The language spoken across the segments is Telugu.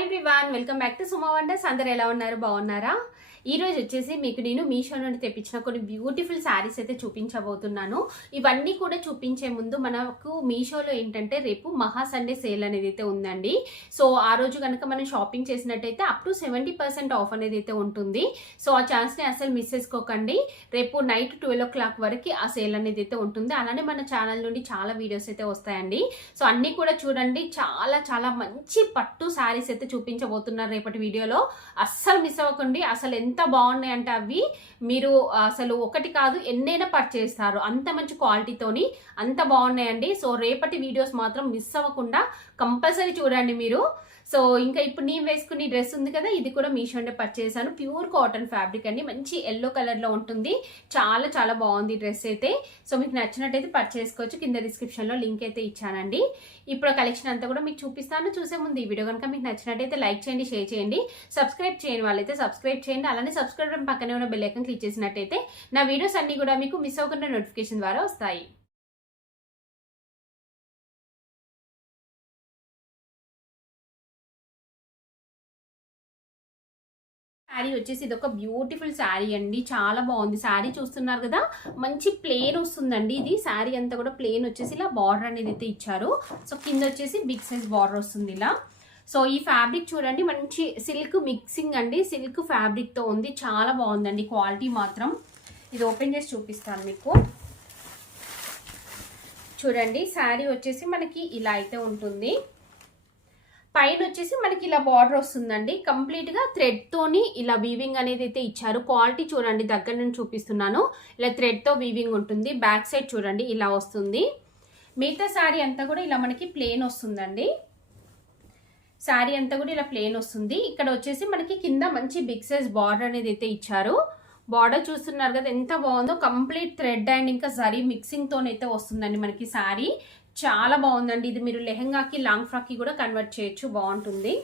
Hi everyone, welcome back to Suma wonders. అందరు ఎలా ఉన్నారు? బాగున్నారా? ఈ రోజు వచ్చేసి మీకు నేను మీషో నుండి తెప్పించిన కొన్ని బ్యూటిఫుల్ శారీస్ అయితే చూపించబోతున్నాను. ఇవన్నీ కూడా చూపించే ముందు మనకు మీషోలో ఏంటంటే రేపు మహా సండే సేల్ అనేది అయితే ఉందండి. సో ఆ రోజు కనుక మనం షాపింగ్ చేసినట్టయితే అప్ టు 70% ఆఫ్ అనేది అయితే ఉంటుంది. సో ఆ ఛాన్స్ని అసలు మిస్ చేసుకోకండి. రేపు నైట్ 12 o'clock వరకు ఆ సేల్ అనేది అయితే ఉంటుంది. అలానే మన ఛానల్ నుండి చాలా వీడియోస్ అయితే వస్తాయండి. సో అన్నీ కూడా చూడండి. చాలా చాలా మంచి పట్టు శారీస్ అయితే చూపించబోతున్నారు రేపటి వీడియోలో. అస్సలు మిస్ అవ్వకండి. అసలు ఎంత బాగున్నాయి అంటే అవి మీరు అసలు ఒకటి కాదు ఎన్నైనా పర్చేస్ చేస్తారు. అంత మంచి క్వాలిటీతోని అంత బాగున్నాయండి. సో రేపటి వీడియోస్ మాత్రం మిస్ అవ్వకుండా కంపల్సరీ చూడండి మీరు. సో ఇంకా ఇప్పుడు నేను వేసుకునే డ్రెస్ ఉంది కదా, ఇది కూడా మీషోనే పర్చేస్ చేశాను. ప్యూర్ కాటన్ ఫ్యాబ్రిక్ అండి, మంచి ఎల్లో కలర్ లో ఉంటుంది. చాలా చాలా బాగుంది డ్రెస్ అయితే. సో మీకు నచ్చినట్టయితే పర్చేస్ చేసుకోవచ్చు. కింద డిస్క్రిప్షన్ లో లింక్ అయితే ఇచ్చానండి. ఇప్పుడు కలెక్షన్ అంతా కూడా మీకు చూపిస్తాను. చూసే ముందు ఈ వీడియో కనుక మీకు నచ్చినట్టయితే లైక్ చేయండి, షేర్ చేయండి. సబ్స్క్రైబ్ చేయని వాళ్ళైతే సబ్స్క్రైబ్ చేయండి. అలానే సబ్స్క్రైబ్ పక్కనే ఉన్న బెల్ ఐకాన్ క్లిక్ చేసినట్టయితే నా వీడియోస్ అన్ని కూడా మీకు మిస్ అవ్వకుండా నోటిఫికేషన్ ద్వారా వస్తాయి. శారీ వచ్చేసి ఇది ఒక బ్యూటిఫుల్ శారీ అండి. చాలా బాగుంది. శారీ చూస్తున్నారు కదా, మంచి ప్లేన్ వస్తుందండి. ఇది శారీ అంతా కూడా ప్లేన్ వచ్చేసి ఇలా బార్డర్ అనేది అయితే ఇచ్చారు. సో కింద వచ్చేసి బిగ్ సైజ్ బార్డర్ వస్తుంది ఇలా. సో ఈ ఫ్యాబ్రిక్ చూడండి, మంచి సిల్క్ మిక్సింగ్ అండి. సిల్క్ ఫ్యాబ్రిక్ తో ఉంది. చాలా బాగుందండి క్వాలిటీ మాత్రం. ఇది ఓపెన్ చేసి చూపిస్తాను మీకు. చూడండి, శారీ వచ్చేసి మనకి ఇలా అయితే ఉంటుంది. పైన వచ్చేసి మనకి ఇలా బార్డర్ వస్తుందండి. కంప్లీట్ గా థ్రెడ్ తోని ఇలా వీవింగ్ అనేది అయితే ఇచ్చారు. క్వాలిటీ చూడండి, దగ్గర నుంచి చూపిస్తున్నాను. ఇలా థ్రెడ్ తో వీవింగ్ ఉంటుంది. బ్యాక్ సైడ్ చూడండి ఇలా వస్తుంది. మిగతా శారీ అంతా కూడా ఇలా మనకి ప్లేన్ వస్తుందండి. శారీ అంతా కూడా ఇలా ప్లేన్ వస్తుంది. ఇక్కడ వచ్చేసి మనకి కింద మంచి బిగ్ సైజ్ బార్డర్ అనేది అయితే ఇచ్చారు. బార్డర్ చూస్తున్నారు కదా ఎంత బాగుందో. కంప్లీట్ థ్రెడ్ అండ్ ఇంకా జరీ మిక్సింగ్ తోనైతే వస్తుందండి మనకి శారీ. చాలా బాగుందండి. ఇది మీరు లెహంగాకి లాంగ్ ఫ్రాక్ కి కూడా కన్వర్ట్ చేయొచ్చు, బాగుంటుంది.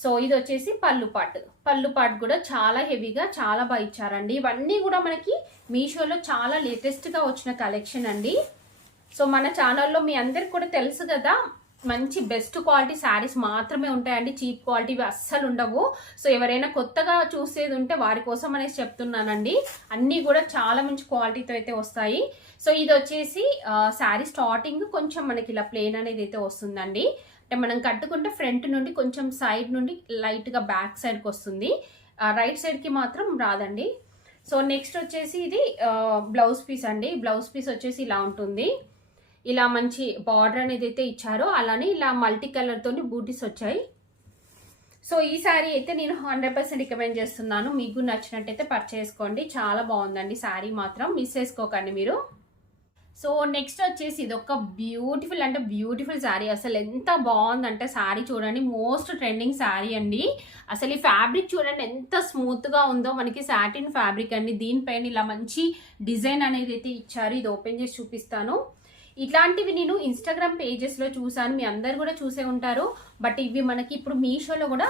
సో ఇది వచ్చేసి పళ్ళు పాట్ కూడా చాలా హెవీగా చాలా బాగా ఇచ్చారండి. ఇవన్నీ కూడా మనకి మీషోలో చాలా లేటెస్ట్ గా వచ్చిన కలెక్షన్ అండి. సో మన ఛానల్లో మీ అందరికి కూడా తెలుసు కదా, మంచి బెస్ట్ క్వాలిటీ శారీస్ మాత్రమే ఉంటాయండి. చీప్ క్వాలిటీ అస్సలు ఉండవు. సో ఎవరైనా కొత్తగా చూసేది ఉంటే వారి కోసం అనేసి చెప్తున్నానండి. అన్నీ కూడా చాలా మంచి క్వాలిటీతో అయితే వస్తాయి. సో ఇది వచ్చేసి శారీ స్టార్టింగ్ కొంచెం మనకి ఇలా ప్లేన్ అనేది అయితే వస్తుందండి. అంటే మనం కట్టుకుంటే ఫ్రంట్ నుండి కొంచెం సైడ్ నుండి లైట్గా బ్యాక్ సైడ్కి వస్తుంది. రైట్ సైడ్కి మాత్రం రాదండి. సో నెక్స్ట్ వచ్చేసి ఇది బ్లౌజ్ పీస్ అండి. బ్లౌజ్ పీస్ వచ్చేసి ఇలా ఉంటుంది. ఇలా మంచి బార్డర్ అనేది అయితే ఇచ్చారు. అలానే ఇలా మల్టీ కలర్ తోని బూటీస్ వచ్చాయి. సో ఈ శారీ అయితే నేను 100% రికమెండ్ చేస్తున్నాను. మీకు నచ్చినట్టయితే పర్చేస్ చేసుకోండి. చాలా బాగుందండి శారీ మాత్రం, మిస్ చేసుకోకండి మీరు. సో నెక్స్ట్ వచ్చేసి ఇది ఒక బ్యూటిఫుల్ అంటే బ్యూటిఫుల్ శారీ. అసలు ఎంత బాగుందంటే శారీ చూడండి, మోస్ట్ ట్రెండింగ్ శారీ అండి. అసలు ఈ ఫ్యాబ్రిక్ చూడండి ఎంత స్మూత్ గా ఉందో. మనకి సాటిన్ ఫ్యాబ్రిక్ అండి. దీనిపైన ఇలా మంచి డిజైన్ అనేది అయితే ఇచ్చారు. ఇది ఓపెన్ చేసి చూపిస్తాను. ఇట్లాంటివి నేను ఇన్స్టాగ్రామ్ పేజెస్లో చూసాను, మీ అందరు కూడా చూసే ఉంటారు. బట్ ఇవి మనకి ఇప్పుడు మీషోలో కూడా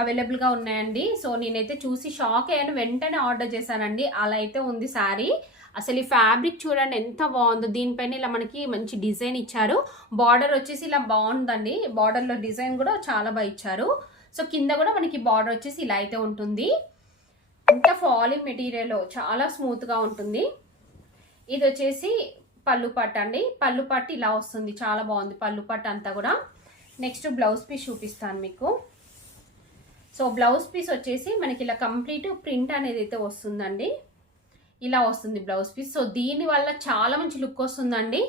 అవైలబుల్గా ఉన్నాయండి. సో నేనైతే చూసి షాక్ అయ్యాను, వెంటనే ఆర్డర్ చేశానండి. అలా అయితే ఉంది శారీ. అసలు ఈ ఫ్యాబ్రిక్ చూడండి ఎంత బాగుందో. దీనిపైన ఇలా మనకి మంచి డిజైన్ ఇచ్చారు. బార్డర్ వచ్చేసి ఇలా బాగుందండి. బార్డర్లో డిజైన్ కూడా చాలా బాగా ఇచ్చారు. సో కింద కూడా మనకి బార్డర్ వచ్చేసి ఇలా అయితే ఉంటుంది. ఇంత ఫాలింగ్ మెటీరియల్, చాలా స్మూత్గా ఉంటుంది. ఇది వచ్చేసి పళ్ళు పట్టు అండి. పళ్ళు పట్టు ఇలా వస్తుంది. చాలా బాగుంది పళ్ళు పట్టు అంతా కూడా. నెక్స్ట్ బ్లౌజ్ పీస్ చూపిస్తాను మీకు. సో బ్లౌజ్ పీస్ వచ్చేసి మనకి ఇలా కంప్లీట్ ప్రింట్ అనేది అయితే వస్తుందండి. ఇలా వస్తుంది బ్లౌజ్ పీస్. సో దీనివల్ల చాలా మంచి లుక్ వస్తుందండి.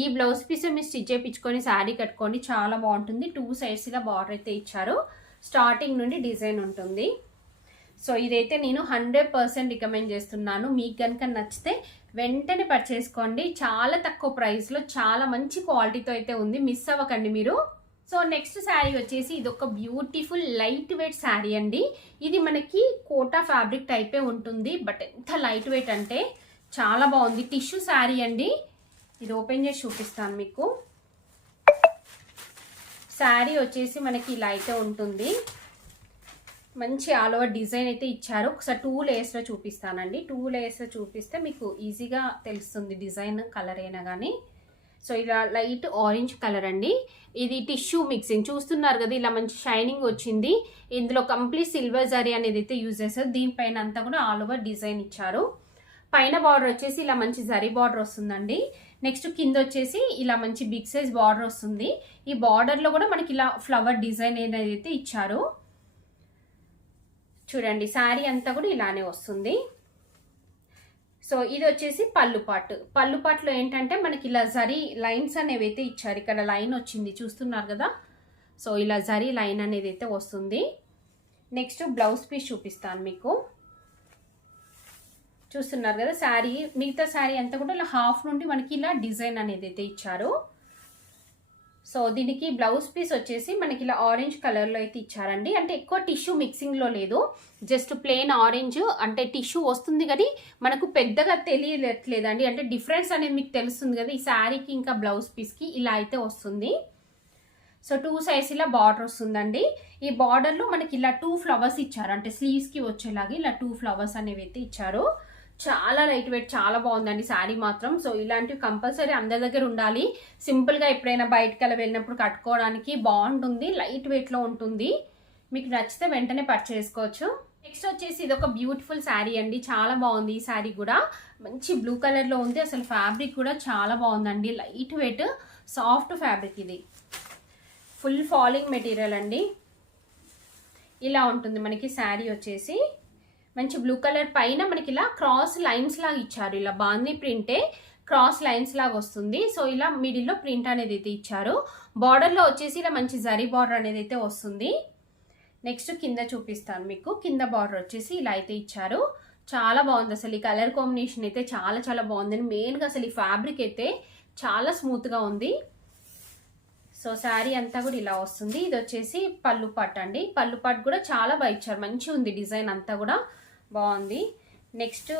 ఈ బ్లౌజ్ పీస్ మీరు స్టిచ్ చేయించుకొని శారీ కట్టుకోండి, చాలా బాగుంటుంది. 2 sides ఇలా బార్డర్ అయితే ఇచ్చారు. స్టార్టింగ్ నుండి డిజైన్ ఉంటుంది. సో ఇదైతే నేను 100% రికమెండ్ చేస్తున్నాను. మీకు కనుక నచ్చితే వెంటనే పర్చేస్ చేసుకోండి. చాలా తక్కువ ప్రైస్లో చాలా మంచి క్వాలిటీతో అయితే ఉంది. మిస్ అవ్వకండి మీరు. సో నెక్స్ట్ శారీ వచ్చేసి ఇది ఒక బ్యూటిఫుల్ లైట్ వెయిట్ శారీ అండి. ఇది మనకి కోటా ఫ్యాబ్రిక్ టైపే ఉంటుంది. బట్ ఎంత లైట్ వెయిట్ అంటే చాలా బాగుంది. టిష్యూ శారీ అండి. ఇది ఓపెన్ చేసి చూపిస్తాను మీకు. శారీ వచ్చేసి మనకి ఇలా అయితే ఉంటుంది. మంచి ఆల్ ఓవర్ డిజైన్ అయితే ఇచ్చారు. ఒకసారి 2 layers చూపిస్తానండి. 2 layers చూపిస్తే మీకు ఈజీగా తెలుస్తుంది డిజైన్, కలర్ అయినా కానీ. సో ఇలా లైట్ ఆరెంజ్ కలర్ అండి. ఇది టిష్యూ మిక్సింగ్ చూస్తున్నారు కదా, ఇలా మంచి షైనింగ్ వచ్చింది. ఇందులో కంప్లీట్ సిల్వర్ జరీ అనేది అయితే యూజ్ చేస్తారు. దీనిపైన అంతా కూడా ఆల్ ఓవర్ డిజైన్ ఇచ్చారు. పైన బార్డర్ వచ్చేసి ఇలా మంచి జరీ బార్డర్ వస్తుందండి. నెక్స్ట్ కింద వచ్చేసి ఇలా మంచి బిగ్ సైజ్ బార్డర్ వస్తుంది. ఈ బార్డర్లో కూడా మనకి ఇలా ఫ్లవర్ డిజైన్ అనేది అయితే ఇచ్చారు. చూడండి శారీ అంతా కూడా ఇలానే వస్తుంది. సో ఇది వచ్చేసి పళ్ళు పాటులో ఏంటంటే మనకి ఇలా జరీ లైన్స్ అనేవి అయితే ఇచ్చారు. ఇక్కడ లైన్ వచ్చింది చూస్తున్నారు కదా. సో ఇలా జరీ లైన్ అనేది అయితే వస్తుంది. నెక్స్ట్ బ్లౌజ్ పీస్ చూపిస్తాను మీకు. చూస్తున్నారు కదా శారీ, మిగతా శారీ అంతా కూడా ఇలా హాఫ్ నుండి మనకి ఇలా డిజైన్ అనేది అయితే ఇచ్చారు. సో దీనికి బ్లౌజ్ పీస్ వచ్చేసి మనకి ఇలా ఆరెంజ్ కలర్లో అయితే ఇచ్చారండి. అంటే ఎక్కువ టిష్యూ మిక్సింగ్లో లేదు, జస్ట్ ప్లెయిన్ ఆరెంజ్. అంటే టిష్యూ వస్తుంది కానీ మనకు పెద్దగా తెలియట్లేదండి. అంటే డిఫరెన్స్ అనేది మీకు తెలుస్తుంది కదా ఈ శారీకి ఇంకా బ్లౌజ్ పీస్కి. ఇలా అయితే వస్తుంది. సో 2 సైడ్స్ ఇలా బార్డర్ వస్తుందండి. ఈ బార్డర్లో మనకి ఇలా 2 ఫ్లవర్స్ ఇచ్చారు. అంటే స్లీవ్స్కి వచ్చేలాగా ఇలా 2 ఫ్లవర్స్ అనేవి అయితే ఇచ్చారు. చాలా లైట్ వెయిట్, చాలా బాగుందండి శారీ మాత్రం. సో ఇలాంటివి కంపల్సరీ అందరి దగ్గర ఉండాలి. సింపుల్గా ఎప్పుడైనా బయటకు అలా వెళ్ళినప్పుడు కట్టుకోవడానికి బాగుంటుంది. లైట్ వెయిట్లో ఉంటుంది. మీకు నచ్చితే వెంటనే పర్చేస్ చేసుకోవచ్చు. నెక్స్ట్ వచ్చేసి ఇది ఒక బ్యూటిఫుల్ శారీ అండి. చాలా బాగుంది ఈ శారీ కూడా. మంచి బ్లూ కలర్లో ఉంది. అసలు ఫ్యాబ్రిక్ కూడా చాలా బాగుందండి. Light weight soft fabric. ఇది ఫుల్ ఫాలింగ్ మెటీరియల్ అండి. ఇలా ఉంటుంది మనకి శారీ వచ్చేసి. మంచి బ్లూ కలర్ పైన మనకి ఇలా క్రాస్ లైన్స్ లాగా ఇచ్చారు. ఇలా బాందీ ప్రింటే క్రాస్ లైన్స్ లాగా వస్తుంది. సో ఇలా మిడిల్లో ప్రింట్ అనేది అయితే ఇచ్చారు. బార్డర్లో వచ్చేసి ఇలా మంచి జరీ బార్డర్ అనేది అయితే వస్తుంది. నెక్స్ట్ కింద చూపిస్తాను మీకు. కింద బార్డర్ వచ్చేసి ఇలా అయితే ఇచ్చారు. చాలా బాగుంది అసలు. ఈ కలర్ కాంబినేషన్ అయితే చాలా చాలా బాగుంది. మెయిన్గా అసలు ఈ ఫ్యాబ్రిక్ అయితే చాలా స్మూత్గా ఉంది. సో శారీ అంతా కూడా ఇలా వస్తుంది. ఇది వచ్చేసి పళ్ళు పట్టు అండి. పళ్ళు పట్టు కూడా చాలా బాగా ఇచ్చారు. మంచిగా ఉంది డిజైన్ అంతా కూడా బాగుంది. నెక్స్ట్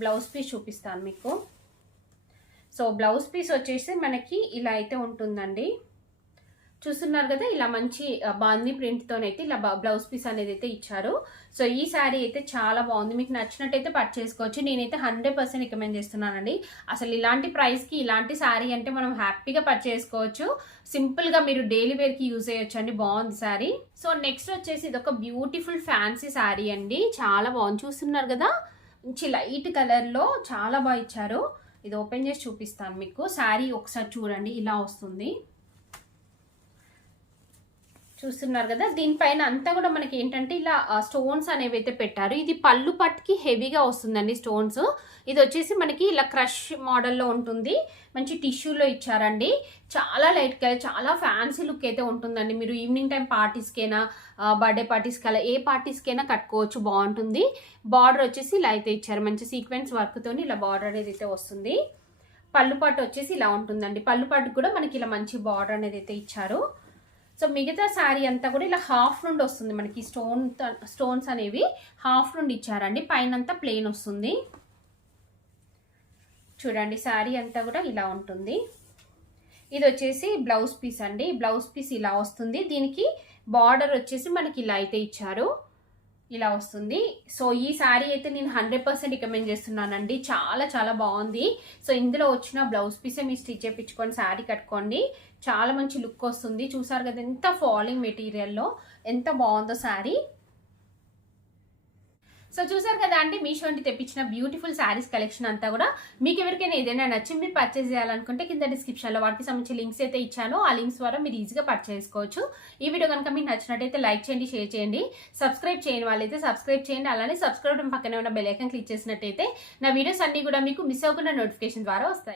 బ్లౌజ్ పీస్ చూపిస్తాను మీకు. సో బ్లౌజ్ పీస్ వచ్చేసి మనకి ఇలా అయితే ఉంటుందండి. చూస్తున్నారు కదా, ఇలా మంచి బాందీ ప్రింట్తోనైతే ఇలా బ్లౌజ్ పీస్ అనేది అయితే ఇచ్చారు. సో ఈ శారీ అయితే చాలా బాగుంది. మీకు నచ్చినట్టయితే పర్చేస్ చేసుకోవచ్చు. నేనైతే 100% రికమెండ్ చేస్తున్నానండి. అసలు ఇలాంటి ప్రైస్కి ఇలాంటి శారీ అంటే మనం హ్యాపీగా పర్చేస్ చేసుకోవచ్చు. సింపుల్గా మీరు డైలీ వేర్కి యూజ్ చేయొచ్చు అండి. బాగుంది శారీ. సో నెక్స్ట్ వచ్చేసి ఇది ఒక బ్యూటిఫుల్ ఫ్యాన్సీ శారీ అండి. చాలా బాగుంది. చూస్తున్నారు కదా, మంచి లైట్ కలర్లో చాలా బాగా ఇచ్చారు. ఇది ఓపెన్ చేసి చూపిస్తాను మీకు. శారీ ఒకసారి చూడండి, ఇలా వస్తుంది. చూస్తున్నారు కదా, దీనిపైన అంతా కూడా మనకి ఏంటంటే ఇలా స్టోన్స్ అనేవి అయితే పెట్టారు. ఇది పళ్ళు పట్టుకి హెవీగా వస్తుందండి స్టోన్స్. ఇది వచ్చేసి మనకి ఇలా క్రష్ మోడల్లో ఉంటుంది. మంచి టిష్యూలో ఇచ్చారండి. చాలా లైట్ కలర్, చాలా ఫ్యాన్సీ లుక్ అయితే ఉంటుందండి. మీరు ఈవినింగ్ టైం పార్టీస్కైనా, బర్త్డే పార్టీస్కి అలా ఏ పార్టీస్కైనా కట్టుకోవచ్చు. బాగుంటుంది. బార్డర్ వచ్చేసి ఇలా అయితే ఇచ్చారు. మంచి సీక్వెన్స్ వర్క్తో ఇలా బార్డర్ అనేది అయితే వస్తుంది. పళ్ళు పట్టు వచ్చేసి ఇలా ఉంటుందండి. పళ్ళు పట్టు కూడా మనకి ఇలా మంచి బార్డర్ అనేది అయితే ఇచ్చారు. సో మిగతా శారీ అంతా కూడా ఇలా హాఫ్ నుండి వస్తుంది. మనకి స్టోన్స్ అనేవి హాఫ్ నుండి ఇచ్చారండి. పైన అంతా ప్లెయిన్ వస్తుంది. చూడండి శారీ అంతా కూడా ఇలా ఉంటుంది. ఇది వచ్చేసి బ్లౌజ్ పీస్ అండి. బ్లౌజ్ పీస్ ఇలా వస్తుంది. దీనికి బార్డర్ వచ్చేసి మనకి ఇలా అయితే ఇచ్చారు. ఇలా వస్తుంది. సో ఈ శారీ అయితే నేను 100% రికమెండ్ చేస్తున్నానండి. చాలా చాలా బాగుంది. సో ఇందులో వచ్చిన బ్లౌజ్ పీసే మీరు స్టిచ్ చేయించుకొని శారీ కట్టుకోండి. చాలా మంచి లుక్ వస్తుంది. చూసారు కదా ఎంత ఫాలింగ్ మెటీరియల్లో ఎంత బాగుందో శారీ. సో చూసారు కదా అండి, మీషో నుండి తెప్పించిన బ్యూటిఫుల్ శారీస్ కలెక్షన్ అంతా కూడా. మీకు ఎవరికైనా ఏదైనా నచ్చి మీరు పర్చేస్ చేయాలనుకుంటే కింద డిస్క్రిప్షన్లో వాటికి సంబంధించిన లింక్స్ అయితే ఇచ్చాను. ఆ లింక్స్ ద్వారా మీరు ఈజీగా పర్చేస్ చేసుకోవచ్చు. ఈ వీడియో కనుక మీకు నచ్చినట్టయితే లైక్ చేయండి, షేర్ చేయండి. సబ్స్క్రైబ్ చేయని వాళ్ళైతే సబ్స్క్రైబ్ చేయండి. అలానే సబ్స్క్రైబ్ పక్కనే ఉన్న బెల్ ఐకాన్ క్లిక్ చేసినట్టయితే నా వీడియోస్ అన్ని కూడా మీకు మిస్ అవ్వకుండా నోటిఫికేషన్ ద్వారా వస్తాయి.